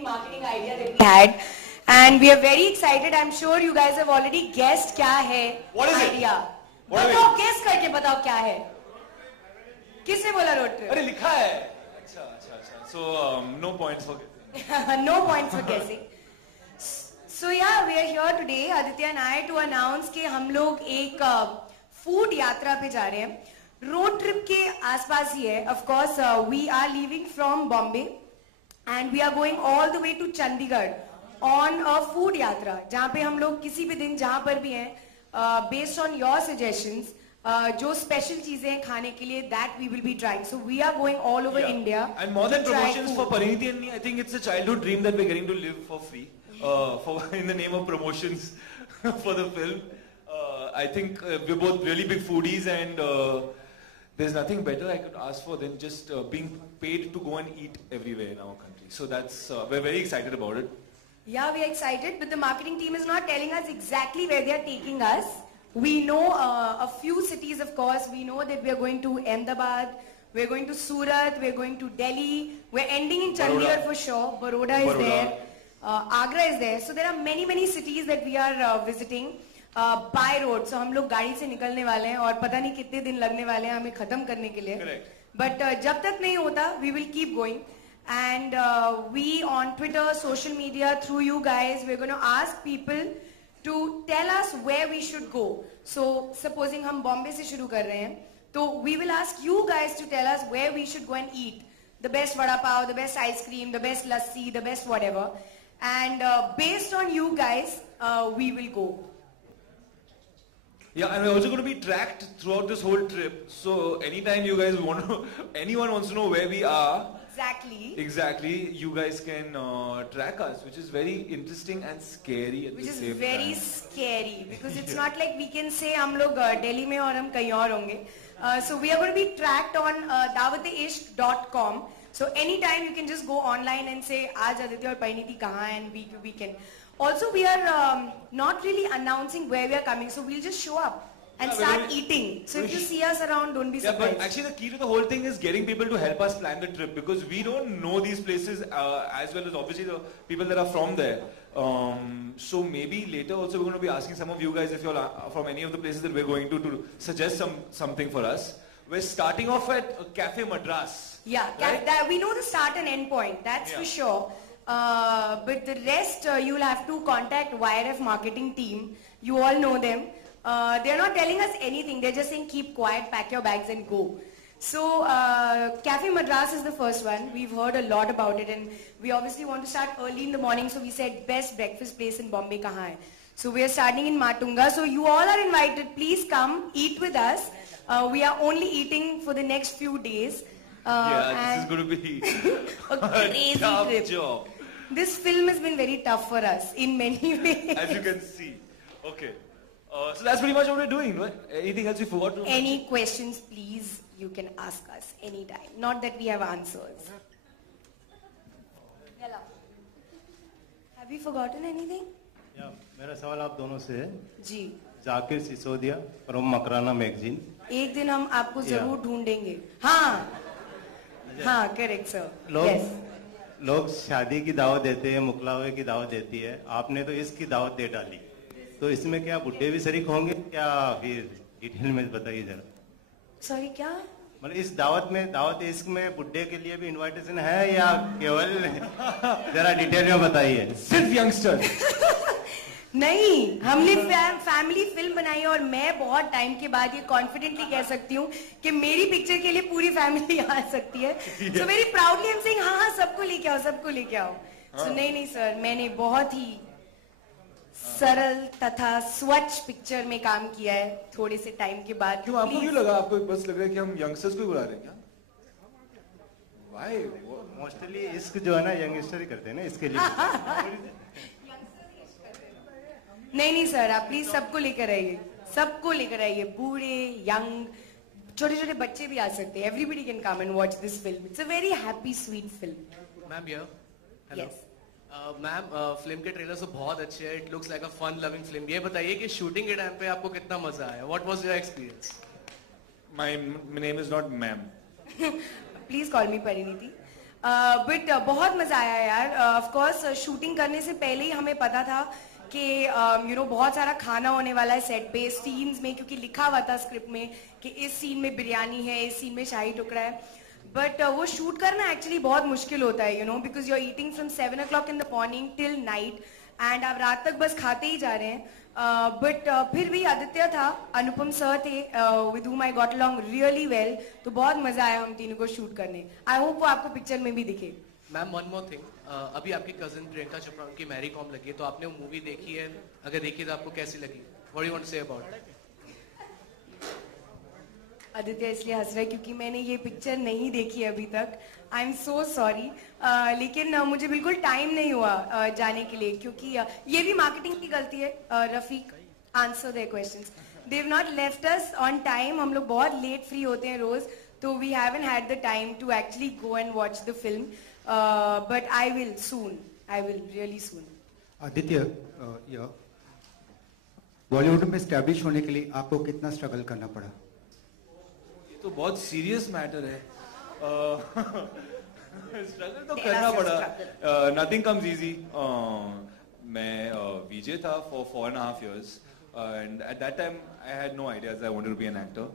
great marketing idea that we had, and we are very excited. I'm sure you guys have already guessed क्या है idea. बताओ, guess करके बताओ क्या है. किसने बोला road trip? अरे लिखा है. अच्छा. So no points for guessing. No points for guessing. So yeah, we are here today, Aditya and I, to announce कि हम लोग एक food यात्रा पे जा रहे हैं. Road trip के आसपास ही है. Of course, we are leaving from Bombay and we are going all the way to Chandigarh on a food यात्रा, जहाँ पे हम लोग किसी भी दिन जहाँ पर भी हैं, based on your suggestions, जो special चीजें हैं खाने के लिए, that we will be trying. So we are going all over India. And more than promotions for Pariniti and me, I think it's a childhood dream that we're getting to live for free, in the name of promotions for the film. I think we're both really big foodies, and there's nothing better I could ask for than just being paid to go and eat everywhere in our country. So that's we're very excited about it. Yeah, we are excited, but the marketing team is not telling us exactly where they are taking us. We know a few cities, of course. We know that we are going to Ahmedabad, we are going to Surat, we are going to Delhi, we are ending in Chandigarh for sure. Baroda is there, Agra is there. So there are many cities that we are visiting by road. So हम लोग गाड़ी से निकलने वाले हैं और पता नहीं कितने दिन लगने वाले हैं हमें खत्म करने के लिए. Correct. But जब तक नहीं होता, we will keep going. And we on Twitter, social media, through you guys, we're going to ask people to tell us where we should go. So supposing हम Bombay से शुरू कर रहे हैं, तो we will ask you guys to tell us where we should go and eat. The best vada pav, the best ice cream, the best lassi, the best whatever. And based on you guys, we will go. Yeah, and we're also going to be tracked throughout this whole trip. So anytime you guys want to, anyone wants to know where we are, exactly, you guys can track us, which is very interesting and scary at the same time. Which is very scary because it's not like we can say हम लोग Delhi में और हम कहीं और होंगे. So we are going to be tracked on dawat-e-ishq.com. So anytime you can just go online and say आज Aditya और Pariniti कहाँ हैं, and we can. Also, we are not really announcing where we are coming, so we'll just show up and start eating. So if you see us around, don't be surprised. Yeah, but actually the key to the whole thing is getting people to help us plan the trip, because we don't know these places as well as obviously the people that are from there. So maybe later also we're going to be asking some of you guys if you're from any of the places that we're going to suggest something for us. We're starting off at Cafe Madras. Yeah, right? We know the start and end point, that's for sure. But the rest you'll have to contact YRF marketing team. You all know them. They're not telling us anything. They're just saying keep quiet, pack your bags and go. So Cafe Madras is the first one. We've heard a lot about it, and we obviously want to start early in the morning. So we said best breakfast place in Bombay kahan hai? So we are starting in Matunga. So you all are invited. Please come eat with us. We are only eating for the next few days. This is going to be a crazy tough trip. job. This film has been very tough for us in many ways. As you can see. Okay. So that's pretty much what we're doing, right? Anything else we forgot to mention? Any questions, please, you can ask us anytime. Not that we have answers. Hello. Have you forgotten anything? Yeah, मेरा सवाल आप दोनों से है. जी. Zakir Sisodia from Makrana magazine. एक दिन हम आपको जरूर ढूंढेंगे. हाँ, correct sir. Yes. लोग शादी की दावत देते हैं, मुकलावे की दावत देती है. आपने तो इसकी दावत दे डाली. तो इसमें क्या बुड्ढे भी शरीक होंगे क्या, फिर डिटेल में बताइए जरा. सॉरी क्या? मतलब इस दावत इश्क में बुड्ढे के लिए भी इनविटेशन है या केवल जरा डिटेल में बताइए. सिर्फ यंगस्टर. नहीं, हमने फैमिली फिल्म बनाई और मैं बहुत टाइम के बाद ये कॉन्फिडेंटली कह सकती हूँ कि मेरी पिक्चर के लिए पूरी फैमिली आ सकती है. So very proudly I am saying हाँ सबको लेके आओ. सो नहीं सर, मैंने बहुत ही सरल तथा स्वच्छ पिक्चर में काम किया है थोड़े से टाइम के बाद. क्यों आपको क्यों लगा, आपको बस लग रहा है कि हम यंगस्टर्स को ही बुला रहे हैं क्या? Why? मोस्टली इश्क जो है ना यंगस्टर ही करते हैं ना, इसके लिए. नहीं सर, आप प्लीज सबको लेकर आइए, बूढ़े, यंग, छोटे बच्चे भी आ सकते हैं. Everybody can come and watch this film. It's a very happy sweet film. Ma'am here. Hello yes ma'am, film के ट्रेलर तो बहुत अच्छे हैं. It looks like a fun loving film. ये बताइए कि शूटिंग के टाइम पे आपको कितना मजा आया? What was your experience? My name is not ma'am. Please call me Pariniti. But बहुत मजा आया यार. ऑफ कोर्स शूटिंग करने से पहले ही हमें पता था कि बहुत सारा खाना होने वाला है सेट पे, सीन्स में, क्योंकि लिखा हुआ था स्क्रिप्ट में कि इस सीन में बिरयानी है, इस सीन में शाही टुकड़ा है. बट वो शूट करना एक्चुअली बहुत मुश्किल होता है, because you are eating from 7 o'clock in the morning till night, and आप रात तक बस खाते ही जा रहे हैं. बट फिर भी आदित्य था, अनुपम सर थे, with whom I got along really well, तो बहुत मजा आया हम तीनों को शूट करने. आई होप वो आपको पिक्चर में भी दिखे. मैम वन मोर थिंग, अभी आपकी कजिन प्रियंका चोपड़ा उनकी मैरी कॉम लगी है, तो आपने वो मूवी देखी है? अगर देखी तो आपको कैसी लगी? What you want to say about? Aditya इसलिए हंस रहा है क्योंकि मैंने ये पिक्चर नहीं देखी अभी तक. I am so sorry. लेकिन मुझे बिल्कुल टाइम नहीं हुआ जाने के लिए, क्योंकि ये भी मार्केटिंग की गलती है. Rafiq, answer their questions. They have not left us on time. हम लोग बहुत लेट फ्री होते हैं रोज, तो we haven't had the time to actually go and watch the film. But I will soon. I will really soon. Aditya, Bollywood में establish होने के लिए आपको कितना स्ट्रगल करना पड़ा? तो बहुत सीरियस मैटर है. स्ट्रगल तो करना पड़ा. Nothing comes easy. मैं वीजे था for 4.5 years, and at that time I had no ideas I wanted to be an actor.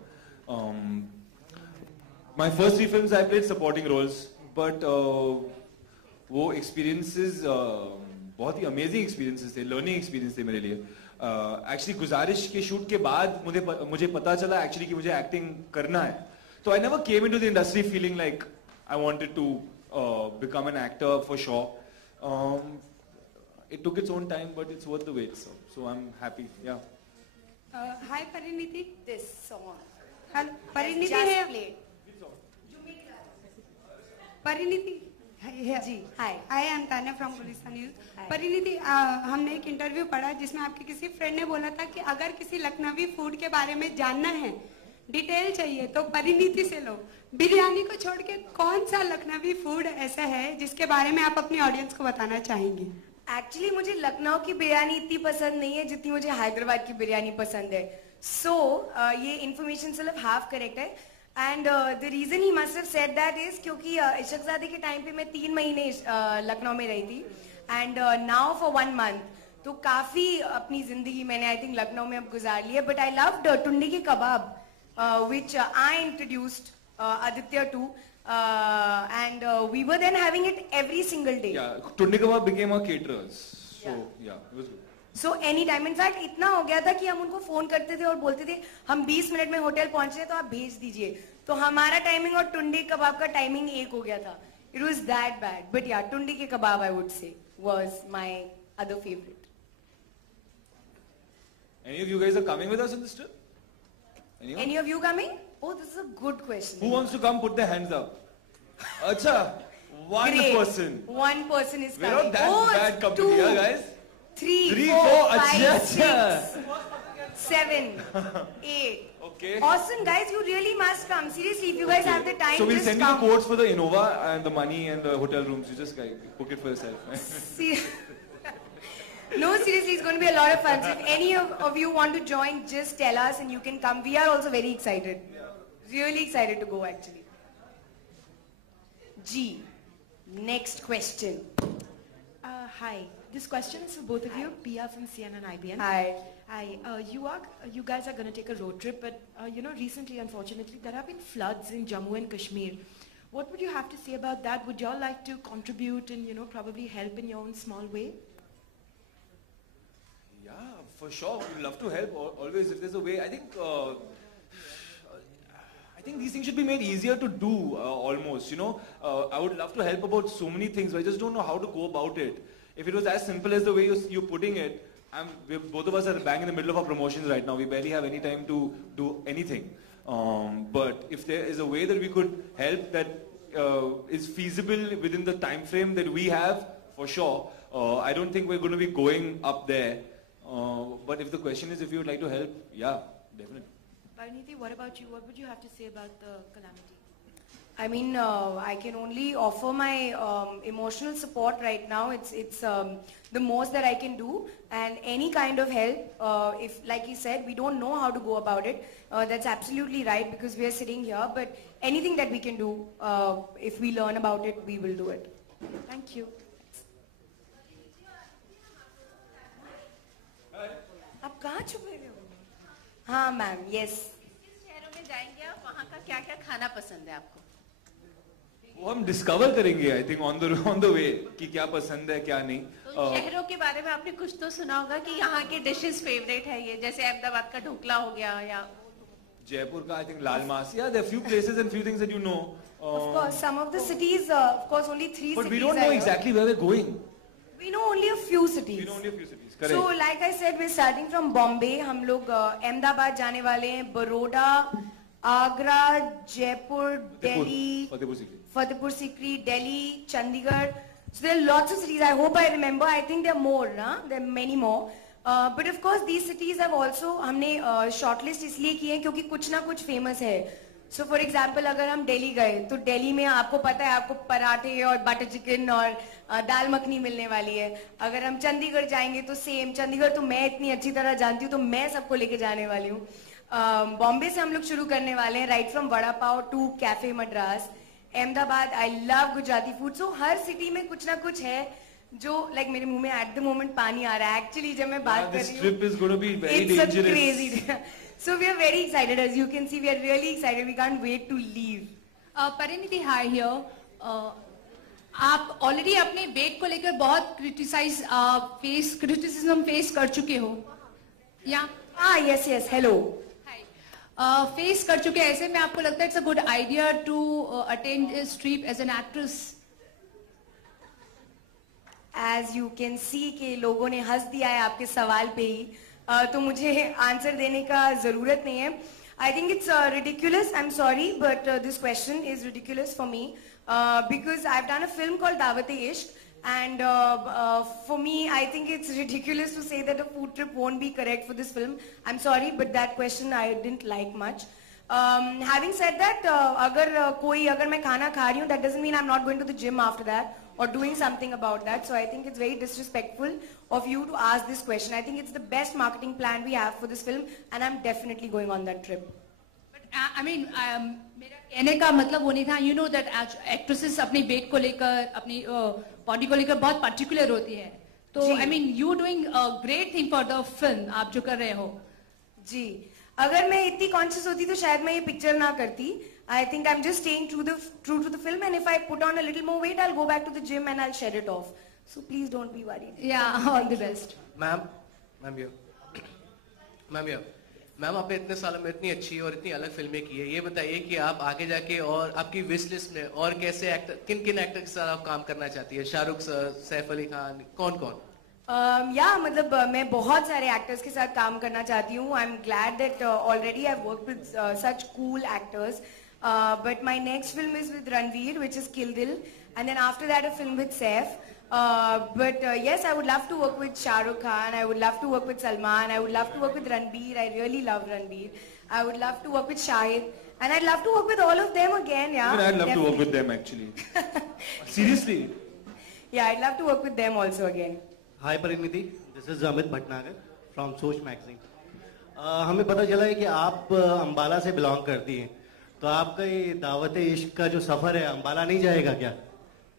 My first 3 films I played supporting roles, but वो experiences बहुत ही amazing experiences थे, learning experience थे मेरे लिए. Actually गुजारिश के शूट के बाद मुझे पता चला एक्चुअली कि मुझे एक्टिंग करना है. तो I never came into the industry feeling like I wanted to become an actor for sure. It took its own time but it's worth the wait, so I am happy. Yeah hi Parineeti. This song. Hello Parineeti है. Parineeti ji. Hi. I am Tanya from Gulistan news. Parineeti, हमने एक interview पढ़ा जिसमें आपके किसी friend ने बोला था कि अगर किसी लखनवी फूड के बारे में जानना है, डिटेल चाहिए, तो परिणीति से लो. बिरयानी को छोड़ के कौन सा लखनवी फूड ऐसा है जिसके बारे में आप अपनी ऑडियंस को बताना चाहेंगे? एक्चुअली मुझे लखनऊ की बिरयानी इतनी पसंद नहीं है जितनी मुझे हैदराबाद की बिरयानी पसंद है. सो ये इन्फॉर्मेशन सिर्फ हाफ करेक्ट है. And the reason he must have said that is क्योंकि इशकजादी के टाइम पे मैं 3 महीने लखनऊ में रही थी, एंड नाउ फॉर 1 month. तो काफी अपनी जिंदगी मैंने आई थिंक लखनऊ में अब गुजार ली है. बट आई लव्ड टुंडी के कबाब which I introduced Aditya to, and we were then having it every single day. Yeah, Tundi Kebab became our caterers. So yeah, it was good. So anytime, in fact इतना हो गया था कि हम उनको phone करते थे और बोलते थे हम 20 मिनट में होटल पहुंच रहे हैं तो आप भेज दीजिए. तो हमारा टाइमिंग और टुंडी कबाब का टाइमिंग एक हो गया था. It was that bad. But yeah, Tundi के कबाब I would say was my other favorite. Any of you guys are coming with us on this trip? Anyone? Any of you coming? Oh, this is a good question. Who wants to come? Put their hands up. Acha, one Great. person. One person is We're coming. not that bad company, two, yeah, guys? 3, 3, 4, 4, 5, acha. 6, 7, 8. Okay. Awesome, guys. You really must come. Seriously, if you guys have the time, So we'll just send you come. the codes for the Innova and the money and the hotel rooms. You just book it for yourself. See- No, seriously, it's going to be a lot of fun. So if any of you want to join, just tell us and you can come. We are also very excited. Really excited to go, actually. G. Next question. Hi. This question is for both of you. Pia from CNN IBN. Hi. Hi. You guys are going to take a road trip, but recently, unfortunately, there have been floods in Jammu and Kashmir. What would you have to say about that? Would y'all like to contribute and probably help in your own small way? Yeah, for sure. We'd love to help always if there's a way. I think these things should be made easier to do almost. I would love to help about so many things, but I just don't know how to go about it. If it was as simple as the way you're putting it, both of us are bang in the middle of our promotions right now. We barely have any time to do anything. But if there is a way that we could help that is feasible within the time frame that we have, for sure. I don't think we're going to be going up there. But if the question is if you would like to help, yeah, definitely. Pariniti, what about you? What would you have to say about the calamity? I mean, I can only offer my emotional support right now. It's the most that I can do, and any kind of help. If, like he said, we don't know how to go about it. That's absolutely right because we are sitting here. But anything that we can do, if we learn about it, we will do it. Thank you. आप कहाँ छुपे हुए हो? हाँ ma'am, yes. शहरों में जाएंगे आप, वहाँ का क्या क्या खाना पसंद है आपको? वो हम डिस्कवर करेंगे I think on the way कि क्या पसंद है क्या नहीं. तो शहरों के बारे में आपने कुछ तो सुना होगा कि यहाँ के डिशेस फेवरेट है ये, जैसे अहमदाबाद का ढोकला हो गया या जयपुर का I think Lal mass. Yeah, there are few places and few things that you know. Of course, some of the cities, of course, only 3 cities. But we don't know exactly where we're going. We know only a few cities. We know only a few cities. Correct. So, like I said, we're starting from Bombay. हम लोग अहमदाबाद जाने वाले हैं, Baroda, Agra, Jaipur, Delhi, Fatehpur Sikri, Delhi, Chandigarh. So there are lots of cities. I hope I remember. I think there are more, ना? There are many more. But of course, these cities have also हमने shortlist इसलिए की है क्योंकि कुछ ना कुछ famous है. So for example, अगर हम दिल्ली गए, तो दिल्ली में आपको पता है आपको पराठे और बटर चिकन और दाल मखनी मिलने वाली है. अगर हम चंडीगढ़ जाएंगे तो सेम. चंडीगढ़ तो मैं इतनी अच्छी तरह जानती हूँ, तो मैं सबको लेके जाने वाली हूँ. बॉम्बे से हम लोग शुरू करने वाले हैं, right from vada pav to cafe Madras. Ahmedabad, I love Gujarati food. So हर सिटी में कुछ ना कुछ है जो लाइक मेरे मुंह में एट द मोमेंट पानी आ रहा है. एक्चुअली जब मैं बात कर रही हूँ, it's a crazy. So we are very excited, as you can see. We are really excited. We can't wait to leave. Pariniti, hi here. आप ऑलरेडी अपने वेट को लेकर बहुत क्रिटिसिज्म फेस कर चुके हो या? हाँ, yes, yes. Hello. फेस कर चुके हैं. ऐसे में आपको लगता है it's a good idea to attend this trip as an actress? As you can see कि लोगों ने हंस दिया है आपके सवाल पे ही, तो मुझे आंसर देने का जरूरत नहीं है. I think it's ridiculous. I'm sorry, but this question is ridiculous for me because I've done a film called Dawat-e-Ishq, and for me, I think it's ridiculous to say that a food trip won't be correct for this film. I'm sorry, but that question I didn't like much. Having said that, अगर मैं खाना खा रही हूँ, that doesn't mean I'm not going to the gym after that or doing something about that. So I think it's very disrespectful of you to ask this question. I think it's the best marketing plan we have for this film, and I'm definitely going on that trip. But I mean, मेरा कहने का मतलब वो नहीं था. You know that actresses अपनी wait को लेकर, अपनी बॉडी को लेकर बहुत पर्टिकुलर होती है. तो I mean, you doing a great thing for the film. आप जो कर रहे हो. जी, अगर मैं इतनी कॉन्शियस होती तो शायद मैं ये पिक्चर ना करती. I think I'm just staying true to the film, and if I put on a little more weight, I'll go back to the gym and I'll shed it off. So please don't be worried. Yeah, all the best. Ma'am आपने इतने सालों में इतनी अच्छी और इतनी अलग फिल्में की है. ये बताइए कि आप आगे जाके और आपकी विश लिस्ट में और कैसे एक्टर, किन एक्टर के साथ आप काम करना चाहती है? शाहरुख सर, सैफ अली खान, कौन? मतलब मैं बहुत सारे एक्टर्स के साथ काम करना चाहती हूँ. I am glad that already I work with such cool actors. But my next film is with Ranveer, which is Kill Dil, and then after that a film with Saif. But yes, I would love to work with Shah Rukh Khan. I would love to work with Salman. I would love to work with Ranveer. I really love Ranveer. I would love to work with Shahid, and I'd love to work with all of them again. Yeah, I'd love to work with them actually. Seriously. Yeah, I'd love to work with them also again. Hi Pariniti, this is Amit Bhatnagar from Soch Magazine. हमें पता चला है कि आप अंबाला से belong करती हैं. तो आपका ये दावत-ए-इश्क का जो सफर है, अंबाला नहीं जाएगा क्या?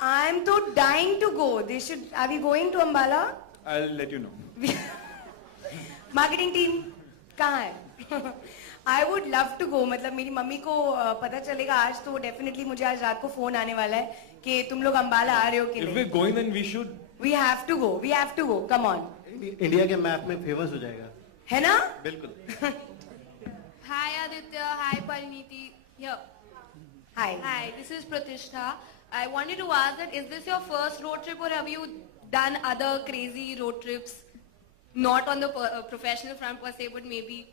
I'm so dying to go. Are we going to Ambala? I'll let you know. Marketing team कहाँ है? I would love to go. मतलब मेरी मम्मी को पता चलेगा आज, तो definitely मुझे आज रात को फोन आने वाला है कि तुम लोग अंबाला आ रहे हो कि नहीं. If we're going, then we should. We have to go. We have to go. Come on. India के मैप में फेमस हो जाएगा. है ना? बिल्कुल. Hi Aditya. Hi Pariniti. Here. Hi, this is Pratishtha. I wanted to ask that, is this your first road trip or have you done other crazy road trips? Not on the professional front per se, but maybe.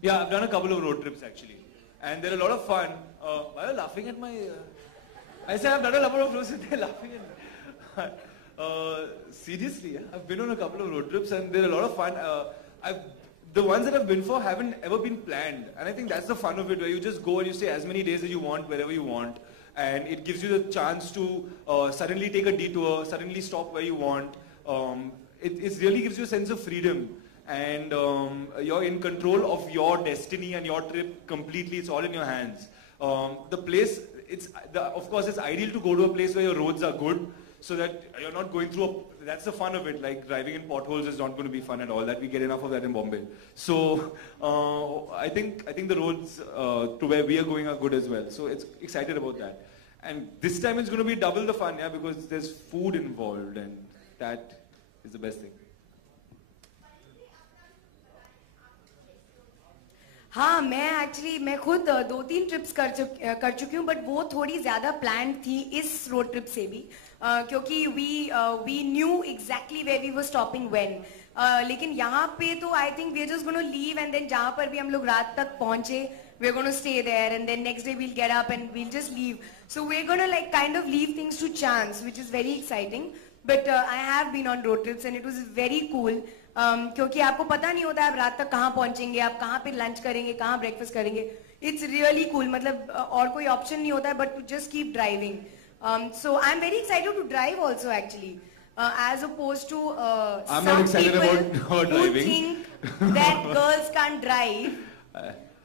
Yeah, I've done a couple of road trips actually. And they're a lot of fun. Why are you laughing at my... I said I've done a couple of road trips and they're laughing at me. Seriously, I've been on a couple of road trips and they're a lot of fun. The ones that I've been for haven't ever been planned. And I think that's the fun of it, where you just go and you stay as many days as you want, wherever you want. and it gives you the chance to suddenly take a detour, suddenly stop where you want. It really gives you a sense of freedom, and you're in control of your destiny and your trip completely. It's all in your hands. The place, of course, it's ideal to go to a place where your roads are good, so that you're not going through that's the fun of it. Like driving in potholes is not going to be fun at all. That we get enough of that in Bombay. So I think the roads to where we are going are good as well. So it's excited about that. And this time it's going to be double the fun, yeah, because there's food involved, and that is the best thing. हाँ, मैं खुद 2-3 trips कर चुकी हूँ, but वो थोड़ी ज्यादा plan थी इस रोड ट्रिप से भी, क्योंकि we knew exactly where we were stopping when. लेकिन यहाँ पे तो I think we are just gonna leave, and then जहाँ पर भी हम लोग रात तक पहुंचे, we are gonna stay there, and then next day we'll get up and we'll just leave. So we are gonna like kind of leave things to chance, which is very exciting. But I have been on road trips and it was very cool. क्योंकि आपको पता नहीं होता आप रात तक कहाँ पहुंचेंगे, आप कहाँ पे लंच करेंगे, कहाँ ब्रेकफास्ट करेंगे. It's really cool. मतलब और कोई ऑप्शन नहीं होता है but to just keep driving. So I am very excited to drive also actually, as opposed to some people who think that girls can't drive.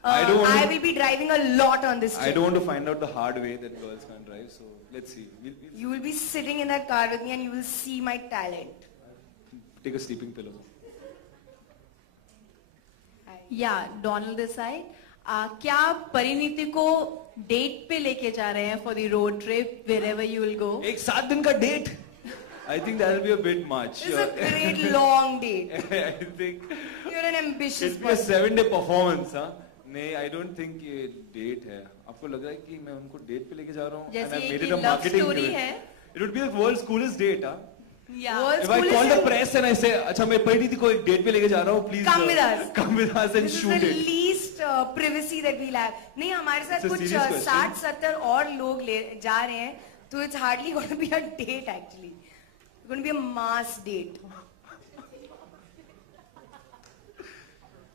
I will be driving a lot on this trip. I don't want to find out the hard way that girls can't drive, so let's see. You will be sitting in that car with me and you will see my talent. Take a sleeping pillow. Yeah, Donald this side. क्या आप परिणीति को date पे लेके जा रहे हैं for the road trip wherever you will go? एक 7 दिन का date? I think that will be a bit much. It's a great long date. I think you're an ambitious person. It's a 7-day performance, huh? नहीं, I don't think ये date है. आपको लग रहा है कि मैं उनको डेट पे लेके जा रहा हूँ? जैसे ये love story है. It would be the world's coolest date, huh? Yeah. If I call the press and I say, अच्छा मैं परिणीति को एक डेट पे लेके जा रहा हूँ, please come with us. Come with us and shoot it. This is the least privacy that we'll have. नहीं, हमारे साथ कुछ 60-70 और लोग जा रहे हैं, तो it's hardly going to be a date actually. It's going to be a mass date.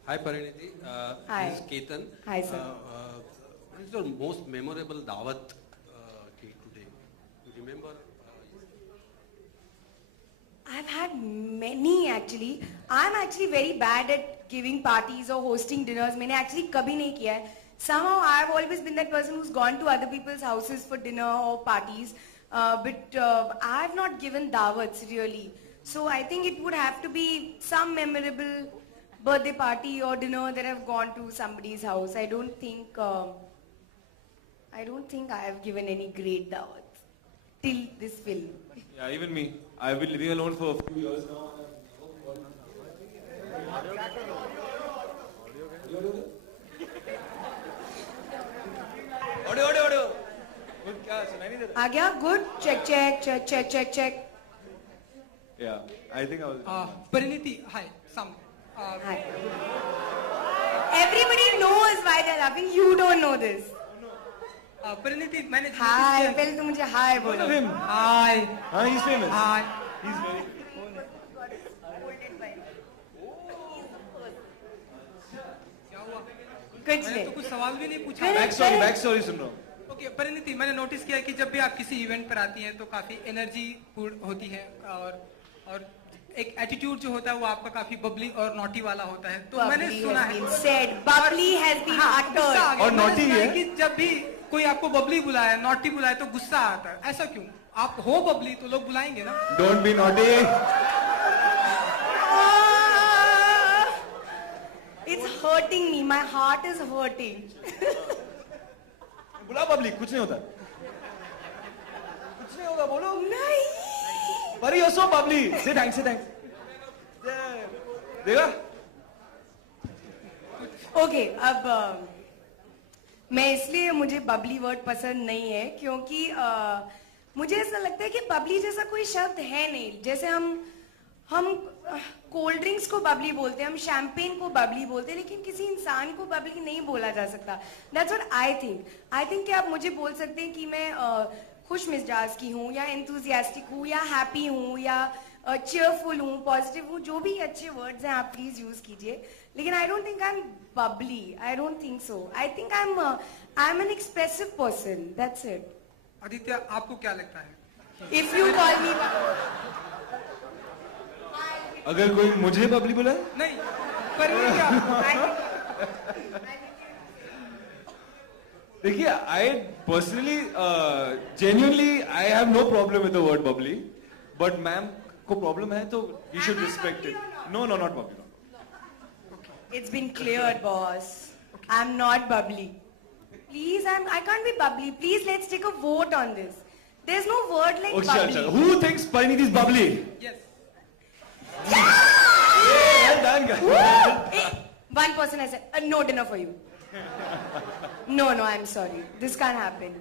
Hi Pariniti. Hi. This is Ketan. Hi sir. What is your most memorable dawat day today? You remember? I've had many actually. I'm actually very bad at giving parties or hosting dinners. मैंने actually कभी नहीं किया है. Somehow I've always been that person who's gone to other people's houses for dinner or parties. But I've not given dawats really. So I think it would have to be some memorable birthday party or dinner that I've gone to somebody's house. I don't think I have given any great dawats till this film. Yeah, even me. I've been living alone for a few years now. Audio. आ गया? Good. Check. Yeah, I think I was. Pariniti, hi. Sam. Hi. Everybody knows why they're laughing. You don't know this. Pariniti, मैंने Hi. पहले तो मुझे hi बोलो. Hi. He's famous. Hi. He's very. कुछ नहीं. तो कुछ सवाल भी नहीं पूछा. Back story सुन रहा हूँ. ओके परिणीति, मैंने नोटिस किया कि जब भी आप किसी इवेंट पर आती हैं तो काफी एनर्जी होती है और एक एटीट्यूड जो होता है वो आपका काफी बबली और नॉटी वाला होता है. तो मैंने सुना है बबली हैज बीन uttered और नॉटी है कि जब भी कोई आपको बबली बुलाए, नॉटी बुलाए तो गुस्सा आता है. ऐसा क्यों? आप हो बबली तो लोग बुलाएंगे ना. Don't be naughty. It's hurting me. My heart is hurting. बुला बबली, कुछ नहीं होता. कुछ नहीं होगा, बोलो. नहीं. But you're so bubbly. Say thanks. देखा? Okay, अब मैं इसलिए मुझे बबली वर्ड पसंद नहीं है क्योंकि मुझे ऐसा लगता है कि बबली जैसा कोई शब्द है नहीं. जैसे हम कोल्ड ड्रिंक्स को बबली बोलते हैं, हम शैंपेन को बबली बोलते हैं, लेकिन किसी इंसान को बबली नहीं बोला जा सकता. दैट्स व्हाट आई थिंक कि आप मुझे बोल सकते हैं कि मैं खुश मिजाज की हूँ या एंथुजियास्टिक हूँ या हैप्पी हूँ या चीयरफुल हूँ, पॉजिटिव हूँ, जो भी अच्छे वर्ड्स हैं आप प्लीज यूज कीजिए. लेकिन I don't think I am bubbly. I don't think so. I think I am an expressive person. That's it. Aditya, आपको क्या लगता है? If you call me, अगर कोई मुझे बबली बोला नहीं, परिणीति देखिए, I personally, genuinely, I have no problem with the word bubbly, but ma'am को problem है तो we should respect it. No, not bubbly. it's been cleared, boss. I'm not bubbly. Please, I can't be bubbly. Please, let's take a vote on this. There's no word like bubbly. Achha. Who thinks Pariniti is bubbly? Yes. Yeah, well done, guys. Hey, one person has said, no dinner for you. No, I'm sorry. This can't happen.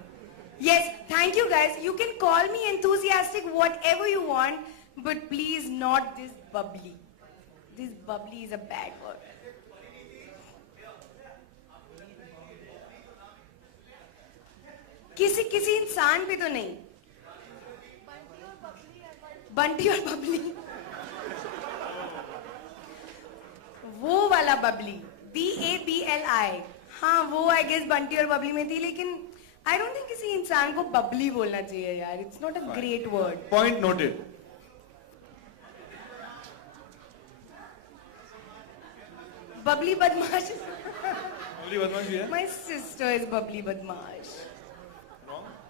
Yes, thank you guys. You can call me enthusiastic, whatever you want, but please not this bubbly. This bubbly is a bad word. किसी इंसान पे तो नहीं. बंटी और बबली. वो वाला Babli. BABLI. हाँ, वो I guess बंटी और बबली में थी, लेकिन I don't think किसी इंसान को बबली बोलना चाहिए यार. It's not a great word. Point noted. Babli बदमाश. बबली बदमाश भी है? My sister is बबली बदमाश.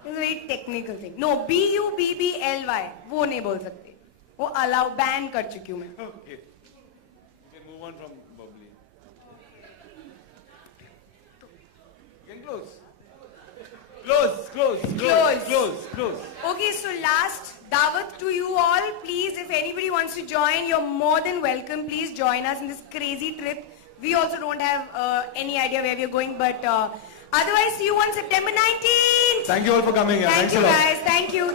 It's a very technical thing. No, BUBBLY. वो नहीं बोल सकते. वो allow ban कर चुकी हूँ मैं. Okay. Okay, move on from bubbly. Get close. Close. Okay, so last dawat to you all. Please, if anybody wants to join, you're more than welcome. Please join us in this crazy trip. We also don't have any idea where we're going, but otherwise, see you on September 19th. Thank you all for coming. Thank you guys. Thank you.